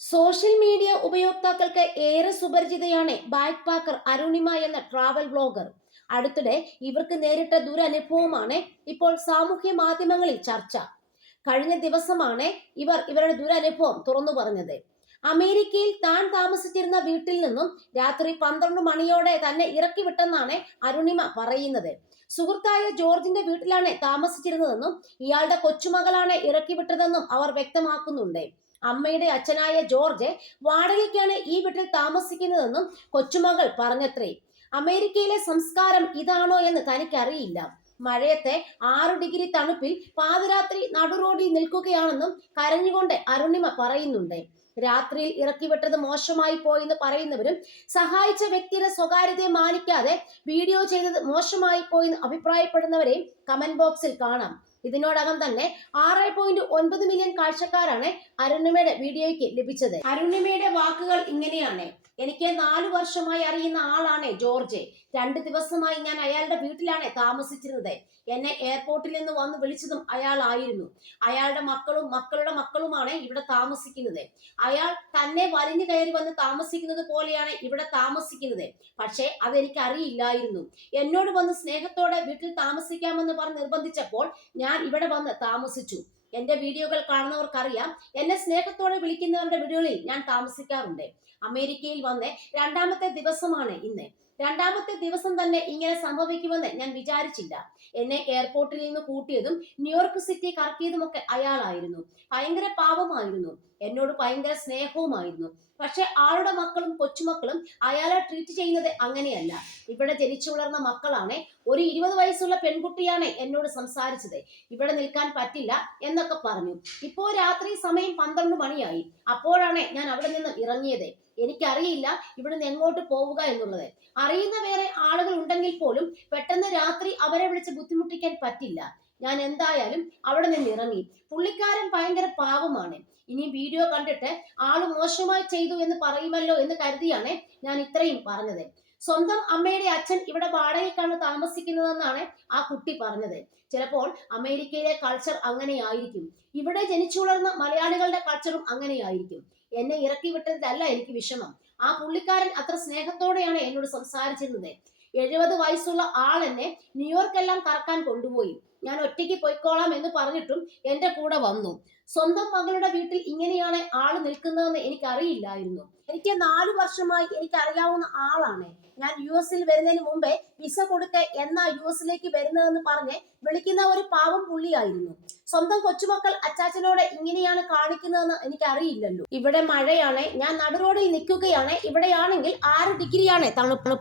Social media ഉപയോക്താക്കൾക്ക് ഏറെ സുപരിചിതയാണ് back packer Arunima എന്ന ട്രാവൽ ബ്ലോഗർ. അടുത്തിടെ ഇവർക്ക് നേരിട്ട ദുരനുഭവമാണ് ഇപ്പോൾ സാമൂഹ്യ മാധ്യമങ്ങളിൽ ചർച്ച. കഴിഞ്ഞ ദിവസമാണ് ഇവർ ഇവരുടെ ദുരനുഭവം തുറന്നു പറഞ്ഞത്. അമേരിക്കയിൽ താൻ താമസിച്ചിരുന്ന വീട്ടിൽ നിന്നും രാത്രി പന്ത്രണ്ട് മണിയോടെ തന്നെ ഇറക്കി വിട്ടെന്നാണ് അരുണിമ പറയുന്നത്. സുഹൃത്തായ ജോർജിന്റെ വീട്ടിലാണ് താമസിച്ചിരുന്നതെന്നും ഇയാളുടെ കൊച്ചുമകളാണ് ഇറക്കി വിട്ടതെന്നും അവർ വ്യക്തമാക്കുന്നുണ്ട്. അമ്മയുടെ അച്ഛനായ ജോർജ് വാടകയ്ക്കാണ് ഈ വീട്ടിൽ താമസിക്കുന്നതെന്നും കൊച്ചുമകൾ പറഞ്ഞത്രേ. അമേരിക്കയിലെ സംസ്കാരം ഇതാണോ എന്ന് തനിക്കറിയില്ല. മഴയത്തെ ആറ് ഡിഗ്രി തണുപ്പിൽ പാതിരാത്രി നടുറോഡിൽ നിൽക്കുകയാണെന്നും കരഞ്ഞുകൊണ്ട് അരുണിമ പറയുന്നുണ്ട്. രാത്രിയിൽ ഇറക്കിവിട്ടത് മോശമായി പോയെന്ന് പറയുന്നവരും സഹായിച്ച വ്യക്തിയുടെ സ്വകാര്യതയെ മാനിക്കാതെ വീഡിയോ ചെയ്തത് മോശമായി പോയെന്ന് അഭിപ്രായപ്പെടുന്നവരെയും കമന്റ് ബോക്സിൽ കാണാം. ഇതിനോടകം തന്നെ ആറ് പോയിന്റ് ഒൻപത് മില്യൺ കാഴ്ചക്കാരാണ് അരുണിമയുടെ വീഡിയോയ്ക്ക് ലഭിച്ചത്. അരുണിമയുടെ വാക്കുകൾ ഇങ്ങനെയാണ്. എനിക്ക് നാലു വർഷമായി അറിയുന്ന ആളാണ് ജോർജ്. രണ്ട് ദിവസമായി ഞാൻ അയാളുടെ വീട്ടിലാണ് താമസിച്ചിരുന്നത്. എന്നെ എയർപോർട്ടിൽ നിന്ന് വന്ന് വിളിച്ചതും അയാളായിരുന്നു അയാളുടെ മക്കളും മക്കളുടെ മക്കളുമാണ് ഇവിടെ താമസിക്കുന്നത്. അയാൾ തന്നെ വലിഞ്ഞു കയറി വന്ന് താമസിക്കുന്നത് പോലെയാണ് ഇവിടെ താമസിക്കുന്നത്. പക്ഷേ അതെനിക്ക് അറിയില്ലായിരുന്നു. എന്നോട് വന്ന് സ്നേഹത്തോടെ വീട്ടിൽ താമസിക്കാമെന്ന് പറഞ്ഞ് നിർബന്ധിച്ചപ്പോൾ ഞാൻ ഇവിടെ വന്ന് താമസിച്ചു. എന്റെ വീഡിയോകൾ കാണുന്നവർക്കറിയാം. എന്നെ സ്നേഹത്തോടെ വിളിക്കുന്നവരുടെ വീടുകളിൽ ഞാൻ താമസിക്കാറുണ്ട്. അമേരിക്കയിൽ വന്ന് രണ്ടാമത്തെ ദിവസമാണ് ഇന്ന്. രണ്ടാമത്തെ ദിവസം തന്നെ ഇങ്ങനെ സംഭവിക്കുമെന്ന് ഞാൻ വിചാരിച്ചില്ല. എന്നെ എയർപോർട്ടിൽ നിന്ന് കൂട്ടിയതും ന്യൂയോർക്ക് സിറ്റി കറക്കിയതുമൊക്കെ അയാളായിരുന്നു. ഭയങ്കര പാവമായിരുന്നു. എന്നോട് ഭയങ്കര സ്നേഹവുമായിരുന്നു. പക്ഷെ ആളുടെ മക്കളും കൊച്ചുമക്കളും അയാളെ ട്രീറ്റ് ചെയ്യുന്നത് അങ്ങനെയല്ല. ഇവിടെ ജനിച്ചു വളർന്ന മക്കളാണ്. ഒരു ഇരുപത് വയസ്സുള്ള പെൺകുട്ടിയാണ് എന്നോട് സംസാരിച്ചത്. ഇവിടെ നിൽക്കാൻ പറ്റില്ല എന്നൊക്കെ പറഞ്ഞു. ഇപ്പോ രാത്രി സമയം പന്ത്രണ്ട് മണിയായി. അപ്പോഴാണ് ഞാൻ അവിടെ നിന്ന് ഇറങ്ങിയത്. എനിക്കറിയില്ല ഇവിടുന്ന് എങ്ങോട്ട് പോവുക എന്നുള്ളത്. അറിയുന്ന വേറെ ആളുകൾ ഉണ്ടെങ്കിൽ പോലും പെട്ടെന്ന് രാത്രി അവരെ വിളിച്ച് ബുദ്ധിമുട്ടിക്കാൻ പറ്റില്ല. ഞാൻ എന്തായാലും അവിടെ നിന്ന് ഇറങ്ങി. പുള്ളിക്കാരൻ ഭയങ്കര പാവമാണ്. ഇനി വീഡിയോ കണ്ടിട്ട് ആൾ മോശമായി ചെയ്തു എന്ന് പറയുമല്ലോ എന്ന് കരുതിയാണ് ഞാൻ ഇത്രയും പറഞ്ഞത്. സ്വന്തം അമ്മയുടെ അച്ഛൻ ഇവിടെ വാടകയ്ക്കാണ് താമസിക്കുന്നതെന്നാണ് ആ കുട്ടി പറഞ്ഞത്. ചിലപ്പോൾ അമേരിക്കയിലെ കൾച്ചർ അങ്ങനെയായിരിക്കും. ഇവിടെ ജനിച്ചു വളർന്ന മലയാളികളുടെ കൾച്ചറും അങ്ങനെയായിരിക്കും. എന്നെ ഇറക്കി വിട്ടതിലല്ല എനിക്ക് വിഷമം. ആ പുള്ളിക്കാരൻ അത്ര സ്നേഹത്തോടെയാണ് എന്നോട് സംസാരിച്ചിരുന്നത്. എഴുപത് വയസ്സുള്ള ആൾ എന്നെ ന്യൂയോർക്കെല്ലാം കറക്കാൻ കൊണ്ടുപോയി. ഞാൻ ഒറ്റയ്ക്ക് പൊയ്ക്കോളാം എന്ന് പറഞ്ഞിട്ടും എന്റെ കൂടെ വന്നു. സ്വന്തം മകളുടെ വീട്ടിൽ ഇങ്ങനെയാണ് ആൾ നിൽക്കുന്നതെന്ന് എനിക്ക് അറിയില്ലായിരുന്നു എനിക്ക് നാലു വർഷമായി എനിക്ക് അറിയാവുന്ന ആളാണ്. ഞാൻ യു എസിൽ വരുന്നതിന് മുമ്പേ വിസ കൊടുക്ക എന്നാ യു എസിലേക്ക് വരുന്നതെന്ന് പറഞ്ഞ് വിളിക്കുന്ന ഒരു പാവം പുള്ളിയായിരുന്നു. സ്വന്തം കൊച്ചുമക്കൾ അച്ചാച്ചനോട് ഇങ്ങനെയാണ് കാണിക്കുന്നതെന്ന് എനിക്ക് അറിയില്ലല്ലോ ഇവിടെ മഴയാണ് ഞാൻ നടുറോഡിൽ നിൽക്കുകയാണ്. ഇവിടെയാണെങ്കിൽ ആറ് ഡിഗ്രിയാണ് തണുപ്പ്.